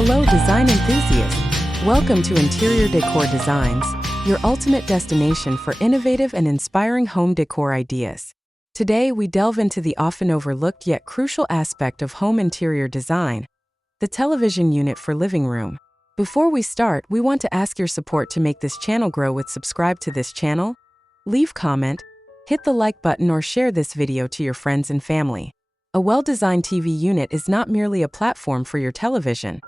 Hello, design enthusiasts! Welcome to Interior Decor Designs, your ultimate destination for innovative and inspiring home decor ideas. Today, we delve into the often overlooked yet crucial aspect of home interior design, the television unit for living room. Before we start, we want to ask your support to make this channel grow with subscribe to this channel, leave comment, hit the like button or share this video to your friends and family. A well-designed TV unit is not merely a platform for your television.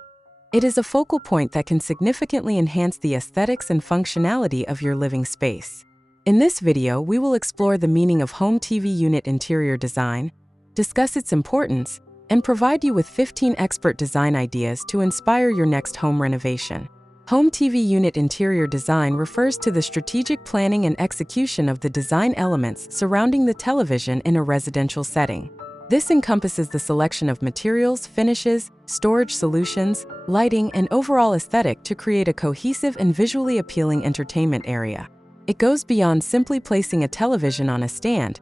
It is a focal point that can significantly enhance the aesthetics and functionality of your living space. In this video, we will explore the meaning of home TV unit interior design, discuss its importance, and provide you with 15 expert design ideas to inspire your next home renovation. Home TV unit interior design refers to the strategic planning and execution of the design elements surrounding the television in a residential setting. This encompasses the selection of materials, finishes, storage solutions, lighting, and overall aesthetic to create a cohesive and visually appealing entertainment area. It goes beyond simply placing a television on a stand.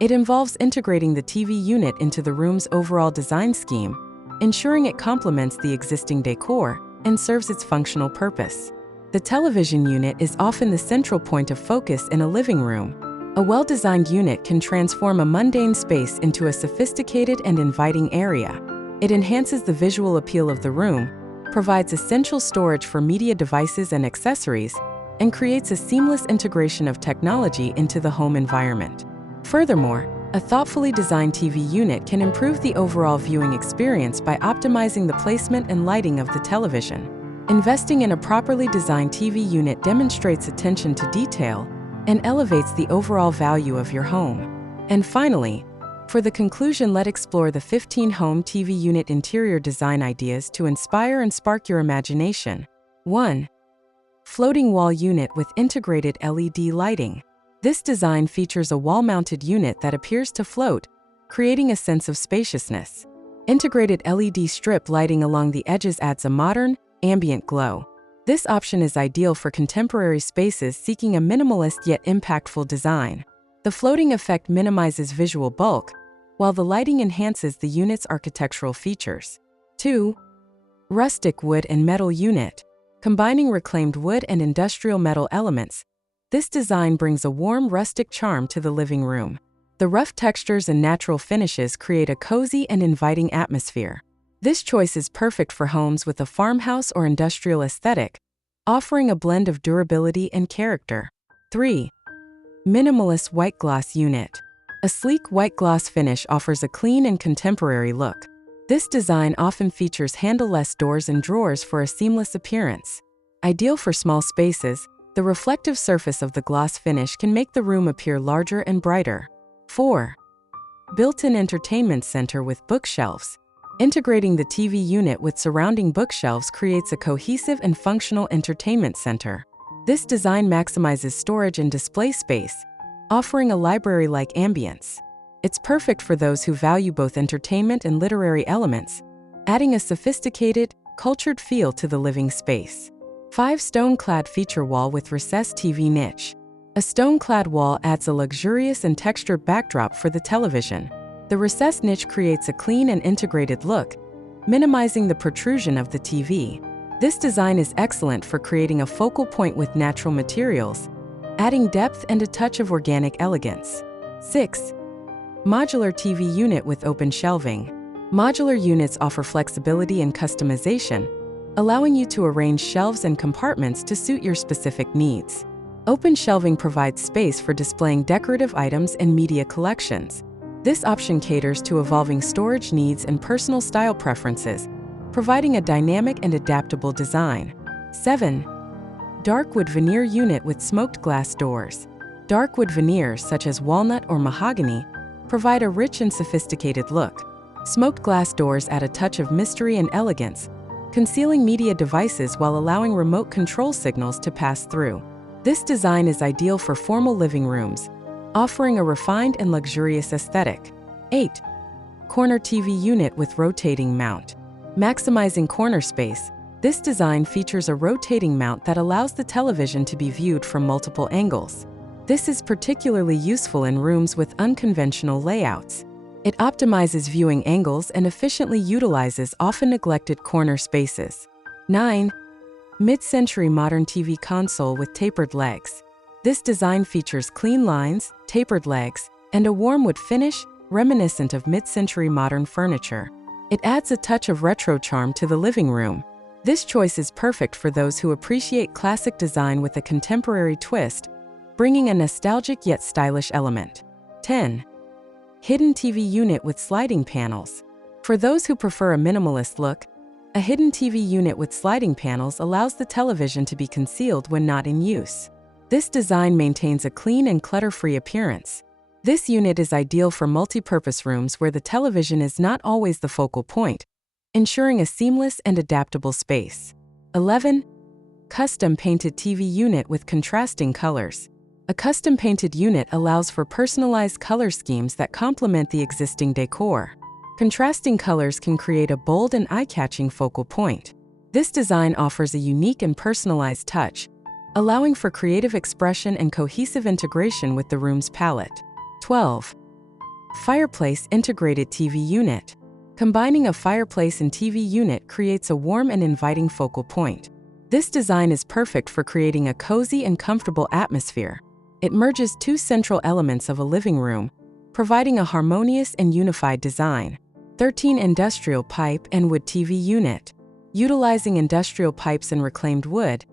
It involves integrating the TV unit into the room's overall design scheme, ensuring it complements the existing decor and serves its functional purpose. The television unit is often the central point of focus in a living room. A well-designed unit can transform a mundane space into a sophisticated and inviting area. It enhances the visual appeal of the room, provides essential storage for media devices and accessories, and creates a seamless integration of technology into the home environment. Furthermore, a thoughtfully designed TV unit can improve the overall viewing experience by optimizing the placement and lighting of the television. Investing in a properly designed TV unit demonstrates attention to detail and elevates the overall value of your home. And finally, for the conclusion, let's explore the 15 home TV unit interior design ideas to inspire and spark your imagination. 1. Floating wall unit with integrated LED lighting. This design features a wall-mounted unit that appears to float, creating a sense of spaciousness. Integrated LED strip lighting along the edges adds a modern, ambient glow. This option is ideal for contemporary spaces seeking a minimalist yet impactful design. The floating effect minimizes visual bulk, while the lighting enhances the unit's architectural features. 2. Rustic wood and metal unit. Combining reclaimed wood and industrial metal elements, this design brings a warm, rustic charm to the living room. The rough textures and natural finishes create a cozy and inviting atmosphere. This choice is perfect for homes with a farmhouse or industrial aesthetic, offering a blend of durability and character. 3. Minimalist white gloss unit. A sleek white gloss finish offers a clean and contemporary look. This design often features handle-less doors and drawers for a seamless appearance. Ideal for small spaces, the reflective surface of the gloss finish can make the room appear larger and brighter. 4. Built-in entertainment center with bookshelves. Integrating the TV unit with surrounding bookshelves creates a cohesive and functional entertainment center. This design maximizes storage and display space, offering a library-like ambience. It's perfect for those who value both entertainment and literary elements, adding a sophisticated, cultured feel to the living space. 5. Stone-clad feature wall with recessed TV niche. A stone-clad wall adds a luxurious and textured backdrop for the television. The recessed niche creates a clean and integrated look, minimizing the protrusion of the TV. This design is excellent for creating a focal point with natural materials, adding depth and a touch of organic elegance. 6. Modular TV unit with open shelving. Modular units offer flexibility and customization, allowing you to arrange shelves and compartments to suit your specific needs. Open shelving provides space for displaying decorative items and media collections. This option caters to evolving storage needs and personal style preferences, providing a dynamic and adaptable design. 7. Dark wood veneer unit with smoked glass doors. Dark wood veneers, such as walnut or mahogany, provide a rich and sophisticated look. Smoked glass doors add a touch of mystery and elegance, concealing media devices while allowing remote control signals to pass through. This design is ideal for formal living rooms, offering a refined and luxurious aesthetic. 8. Corner TV unit with rotating mount. Maximizing corner space, this design features a rotating mount that allows the television to be viewed from multiple angles. This is particularly useful in rooms with unconventional layouts. It optimizes viewing angles and efficiently utilizes often neglected corner spaces. 9. Mid-century modern TV console with tapered legs. This design features clean lines, tapered legs, and a warm wood finish reminiscent of mid-century modern furniture. It adds a touch of retro charm to the living room. This choice is perfect for those who appreciate classic design with a contemporary twist, bringing a nostalgic yet stylish element. 10. Hidden TV unit with sliding panels. For those who prefer a minimalist look, a hidden TV unit with sliding panels allows the television to be concealed when not in use. This design maintains a clean and clutter-free appearance. This unit is ideal for multi-purpose rooms where the television is not always the focal point, ensuring a seamless and adaptable space. 11. Custom painted TV unit with contrasting colors. A custom painted unit allows for personalized color schemes that complement the existing decor. Contrasting colors can create a bold and eye-catching focal point. This design offers a unique and personalized touch, allowing for creative expression and cohesive integration with the room's palette. 12. Fireplace integrated TV unit. Combining a fireplace and TV unit creates a warm and inviting focal point. This design is perfect for creating a cozy and comfortable atmosphere. It merges two central elements of a living room, providing a harmonious and unified design. 13. Industrial pipe and wood TV unit. Utilizing industrial pipes and reclaimed wood,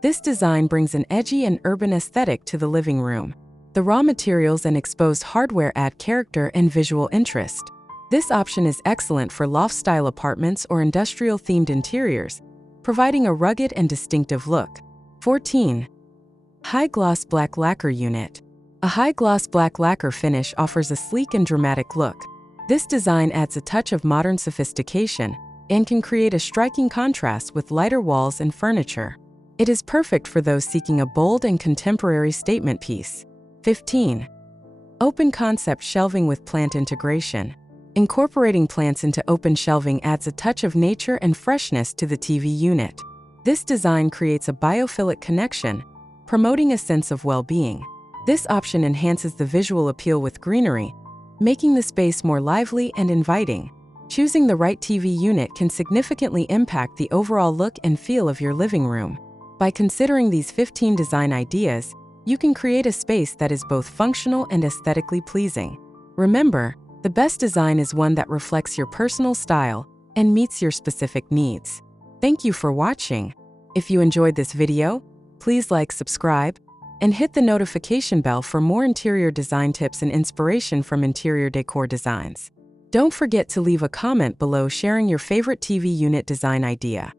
this design brings an edgy and urban aesthetic to the living room. The raw materials and exposed hardware add character and visual interest. This option is excellent for loft-style apartments or industrial-themed interiors, providing a rugged and distinctive look. 14. High-gloss black lacquer unit. A high-gloss black lacquer finish offers a sleek and dramatic look. This design adds a touch of modern sophistication and can create a striking contrast with lighter walls and furniture. It is perfect for those seeking a bold and contemporary statement piece. 15. Open concept shelving with plant integration. Incorporating plants into open shelving adds a touch of nature and freshness to the TV unit. This design creates a biophilic connection, promoting a sense of well-being. This option enhances the visual appeal with greenery, making the space more lively and inviting. Choosing the right TV unit can significantly impact the overall look and feel of your living room. By considering these 15 design ideas, you can create a space that is both functional and aesthetically pleasing. Remember, the best design is one that reflects your personal style and meets your specific needs. Thank you for watching. If you enjoyed this video, please like, subscribe, and hit the notification bell for more interior design tips and inspiration from interior decor designs. Don't forget to leave a comment below sharing your favorite TV unit design idea.